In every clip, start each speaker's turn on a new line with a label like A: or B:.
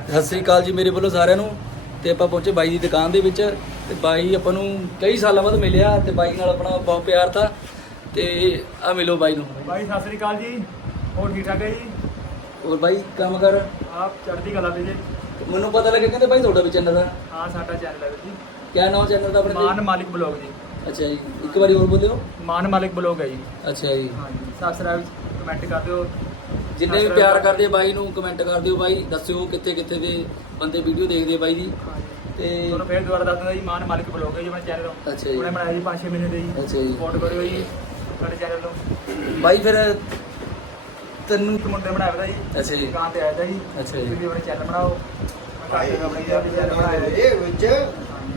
A: ਸਤਿ ਸ੍ਰੀ ਅਕਾਲ ਜੀ ਮੇਰੇ ਵੱਲੋਂ ਸਾਰਿਆਂ ਨੂੰ। ਤੇ ਆਪਾਂ ਪਹੁੰਚੇ ਬਾਈ ਦੀ ਦੁਕਾਨ ਦੇ ਵਿੱਚ ਤੇ ਬਾਈ ਆਪਾਂ ਨੂੰ ਕਈ ਸਾਲਾਂ ਬਾਅਦ ਮਿਲਿਆ ਤੇ ਬਾਈ ਨਾਲ ਆਪਣਾ ਬਹੁਤ ਪਿਆਰ ਥਾ। ਤੇ ਆ ਮਿਲੋ ਬਾਈ ਨੂੰ।
B: ਬਾਈ ਸਤਿ ਸ੍ਰੀ ਅਕਾਲ ਜੀ, ਹੋਰ ਠੀਕ ਠਾਕ ਹੈ ਜੀ?
A: ਹੋਰ ਬਾਈ ਕੰਮ ਕਰ
B: ਆਪ ਚੜ੍ਹਦੀ ਕਲਾ ਦੇ ਜੀ।
A: ਮੈਨੂੰ ਪਤਾ ਲੱਗਿਆ ਕਹਿੰਦੇ ਬਾਈ ਤੁਹਾਡਾ ਵੀ ਚੈਨਲ ਆ।
B: ਹਾਂ ਸਾਡਾ ਚੈਨਲ ਹੈ ਜੀ,
A: ਕਿਆ ਨਾਮ ਚੈਨਲ ਦਾ ਆਪਣੇ
B: ਮਾਨ ਮਾਲਿਕ ਬਲੌਗ ਜੀ।
A: ਅੱਛਾ ਜੀ, ਇੱਕ ਵਾਰੀ ਹੋਰ ਬੋਲਿਓ।
B: ਮਾਨ ਮਾਲਿਕ ਬਲੌਗ ਹੈ ਜੀ।
A: ਅੱਛਾ ਜੀ,
B: ਹਾਂ ਜੀ, ਸਬਸਕ੍ਰਾਈਬ ਕਮੈਂਟ ਕਰ ਦਿਓ।
A: ਜਿੰਨੇ ਵੀ ਪਿਆਰ ਕਰਦੇ ਆ ਬਾਈ ਨੂੰ ਕਮੈਂਟ ਕਰ ਦਿਓ। ਬਾਈ ਦੱਸਿਓ ਕਿੱਥੇ ਕਿੱਥੇ ਦੇ ਬੰਦੇ ਵੀਡੀਓ ਦੇਖਦੇ ਆ ਬਾਈ ਦੀ।
B: ਹਾਂ ਜੀ,
A: ਤੇ
B: ਤੁਹਾਨੂੰ ਫੇਰ ਦੁਬਾਰਾ ਦੱਸ ਦਿੰਦਾ ਜੀ, ਮਾਨ ਮਾਲਿਕ ਬਲੌਗ ਹੈ ਜੀ ਆਪਣੇ ਚੈਨਲ ਤੋਂ।
A: ਅੱਛਾ ਜੀ।
B: ਉਹਨੇ ਬਣਾਇਆ ਜੀ 5-6 ਮਹੀਨੇ ਦੇ ਜੀ।
A: ਅੱਛਾ ਜੀ।
B: ਸਪੋਰਟ ਕਰਿਓ ਜੀ ਸਾਡੇ ਚੈਨਲ ਤੋਂ।
A: ਬਾਈ ਫਿਰ ਤੈਨੂੰ
B: ਇੱਕ ਮੁੰਡੇ ਬਣਾਇਆ ਵਾ ਜੀ,
A: ਅੱਛਾ ਜੀ।
B: ਦੁਕਾਨ ਤੇ ਆਇਆ ਤਾ ਜੀ।
A: ਅੱਛਾ ਜੀ।
B: ਤੁਸੀਂ ਵੀ ਆਪਣੇ ਚੈਨਲ ਬਣਾਓ।
C: ਭਾਈ
B: ਆਪਣੇ ਚੈਨਲ ਬਣਾਇਆ ਜੀ।
C: ਇਹ ਵਿੱਚ
B: ਹਾਂ ਜੀ।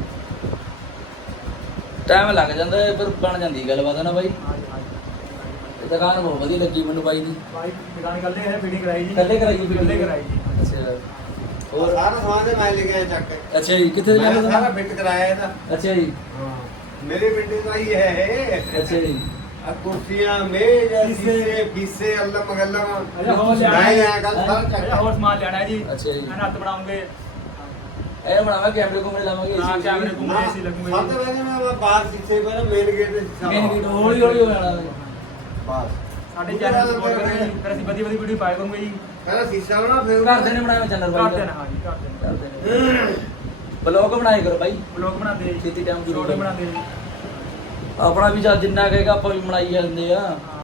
A: ਟਾਈਮ ਲੱਗ ਜਾਂਦਾ ਹੈ ਪਰ ਬਣ ਜਾਂਦੀ ਹੈ ਗੱਲਬਾਤ ਹੈ ਨਾ ਬਾਈ।
B: ਹਾਂ ਜੀ, ਹਾਂ ਜੀ।
A: ਇਹ ਦੁਕਾਨ ਬਹੁਤ ਵਧੀਆ ਲੱਗੀ ਮੈਨੂੰ ਬਾਈ ਦੀ।
B: ਬਾਈ ਦੁਕਾਨ ਕੱਲੇ ਹੈ, ਫੀਡਿੰਗ ਕਰਾਈ ਜੀ।
A: ਇਕੱਲੇ ਕਰਾਈ ਜੀ
B: ਕੱਲੇ ਕਰਾਈ ਜੀ।
A: ਅੱਛਾ
C: ਹੋਰ ਸਾਰਾ ਸਮਾਨ ਤੇ ਮੈਂ ਲੈ ਕੇ ਆਇਆ ਚੱਕ ਕੇ।
A: ਅੱਛਾ ਜੀ, ਕਿੱਥੇ
C: ਮੈਂ
A: ਜਾਂਦੇ
C: ਸਾਰਾ ਫਿੱਟ ਕਰਾਇਆ ਇਹਦਾ।
A: ਅੱਛਾ ਜੀ।
C: ਹਾਂ ਮੇਰੀ ਪਿੰਡੀ ਤੋਂ ਹੀ ਹੈ।
A: ਅੱਛਾ ਜੀ।
C: ਆ ਕੁਰਸੀਆਂ ਮੇਜ਼ ਸੀਸੇ ਫੀਸੇ ਅੱਲਮ ਮਗਲਮ
B: ਅਜਾ ਹੋਰ
C: ਮੈਂ
B: ਲੈਣਾ
C: ਆ ਗੱਲ ਸਾਰਾ ਚੱਕ
B: ਅਜਾ ਹੋਰ ਸਮਾਨ ਲੈਣਾ ਹੈ ਜੀ।
A: ਅੱਛਾ ਜੀ।
B: ਮੈਂ ਹੱਥ ਬਣਾਉਂਗੇ।
A: ਇਹ ਬਣਾਵਾ ਕੈਮਰੇ ਕੋਮਰੇ ਲਾਵਾਂਗੇ
B: ਹਾਂ,
A: AC
B: ਕੈਮਰੇ
A: ਵੀ।
B: ਘੁੰਮੇ ਸੀ ਲੱਗੂਗੇ
C: ਸਭ ਤੋਂ ਪਹਿਲਾਂ ਮੈਂ ਬਾਹਰ ਸੀਸੇ ਪਰ ਮੇਨ ਗੇਟ ਤੇ ਸੀਸਾ
A: ਮੇਨ ਗੇਟ ਹੌਲੀ ਹੌਲੀ ਹੋ ਜਾਣਾ।
C: ਬਸ
B: ਸਾਡੇ ਚੈਨਲ ਨੂੰ ਸਪੋਰਟ ਕਰੋ ਜੀ, ਫਿਰ ਅਸੀਂ ਵਧੀਆ ਵਧੀਆ ਵੀਡੀਓ ਪਾਇਆ ਕਰੂੰਗੇ ਜੀ।
C: ਪਹਿਲਾਂ ਸੀਸਾ ਬਣਾ ਫਿਰ
A: ਘਰਦੇ ਨੇ ਬਣਾਇਆ ਚੈਨਲ ਬਾਈ
B: ਕਰਦੇ
A: ਦਾ।
B: ਨੇ, ਹਾਂ ਜੀ ਕਰਦੇ ਨੇ।
A: ਘਰਦੇ ਨੇ ਬਲੌਗ ਬਣਾਏ ਕਰੋ ਬਾਈ।
B: ਬਲੌਗ ਬਣਾਉਂਦੇ ਜੀ,
A: ਛੇਤੀ time ਜ਼ਰੂਰ
B: ਛੋਟੇ ਬਣਾਉਂਦੇ ਜੀ।
A: ਆਪਣਾ ਵੀ ਚੱਲ ਜਿੰਨਾ ਕਹੇਗਾ ਆਪਾਂ ਵੀ ਬਣਾਈ ਜਾਂਦੇ ਆ।